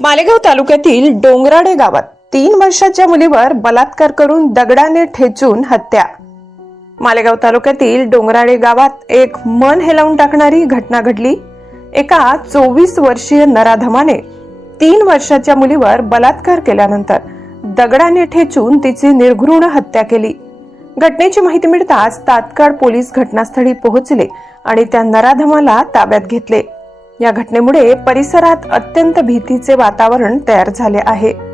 मालेगाव तालुक्यातील डोंगराडे गावात तीन वर्षाच्या मुलीवर बलात्कार करून दगडाने ठेचून हत्या. मालेगाव तालुक्यातील डोंगराडे गावात एक मन हेलावून टाकणारी घटना घडली. एका चोवीस वर्षीय नराधमाने तीन वर्षाच्या मुलीवर बलात्कार केल्यानंतर दगडाने ठेचून तिची निर्घृण हत्या केली. घटनेची माहिती मिळताच तात्काळ पोलीस घटनास्थळी पोहोचले आणि त्या नराधमाला ताब्यात घेतले. या घटनेमुळे परिसरात अत्यंत भीतीचे वातावरण तयार झाले आहे.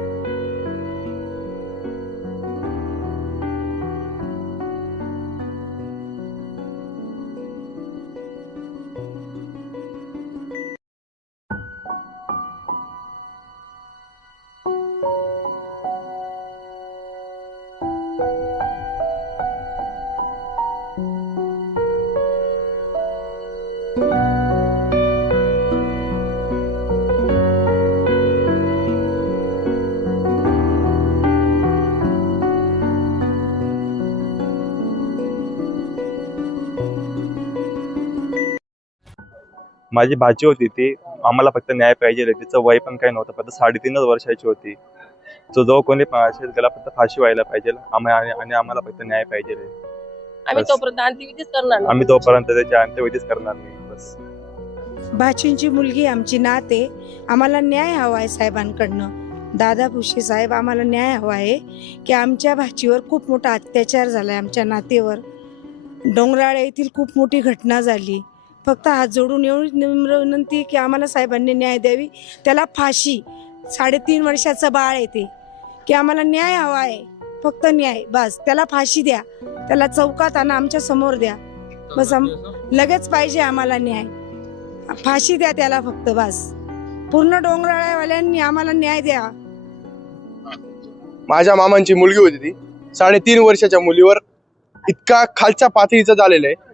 माझी भाची होती ती आम्हाला फक्त न्याय पाहिजे तिचं वय पण काही नव्हतं फक्त साडेतीनच वर्षाची होती. तो जो कोणी पण असेल त्याला फक्त फाशी व्हायला पाहिजे. आणि आम्हाला फक्त न्याय पाहिजे. आम्ही. तोपर्यंत अंत्यविधीच करणार नाही. आम्ही तोपर्यंत त्याची अंत्यविधीच करणार नाही. बस. भाचींची मुलगी आमची नात आम्हाला न्याय हवा आहे साहेबांकडनं. दादा भुसे साहेब आम्हाला न्याय हवा आहे की आमच्या भाचीवर खूप मोठा अत्याचार झाला आहे आमच्या नातेवर. डोंगराळे येथील खूप मोठी घटना झाली. फक्त हात जोडून एवढी निम्र विनंती की आम्हाला साहेबांनी न्याय द्यावी. त्याला फाशी साडेतीन वर्षाचं बाळ आहे ते. की आम्हाला न्याय हवा आहे फक्त न्याय बस. त्याला फाशी द्या. त्याला चौकात आणा आमच्यासमोर द्या. बस आम लगेच पाहिजे आम्हाला न्याय. फाशी द्या त्याला फक्त बस. पूर्ण डोंगराळ्यावाल्यांनी आम्हाला न्याय द्या. माझ्या मामांची मुलगी होती ती. साडेतीन वर्षाच्या मुलीवर इतका खालच्या पातळीचं झालेलं आहे.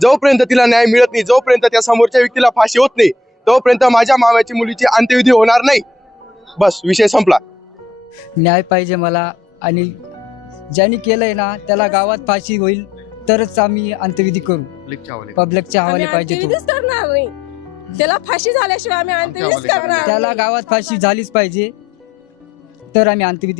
जोपर्यंत तिला न्याय मिळत नाही जोपर्यंत त्या समोरच्या व्यक्तीला फाशी होत नाही तोपर्यंत माझ्या मामाच्या मुलीची अंत्यविधी होणार नाही. बस विषय संपला. न्याय पाहिजे मला आणि ज्यांनी केलंय ना त्याला गावात फाशी होईल तरच आम्ही अंत्यविधी करू. पब्लिकच्या हवाले. पाहिजे तो. अंत्यविधीच करणार नाही. त्याला फाशी झाल्याशिवाय आम्ही अंत्यविधीच करणार त्याला. गावात फाशी झालीच पाहिजे तर आम्ही अंत्यविधी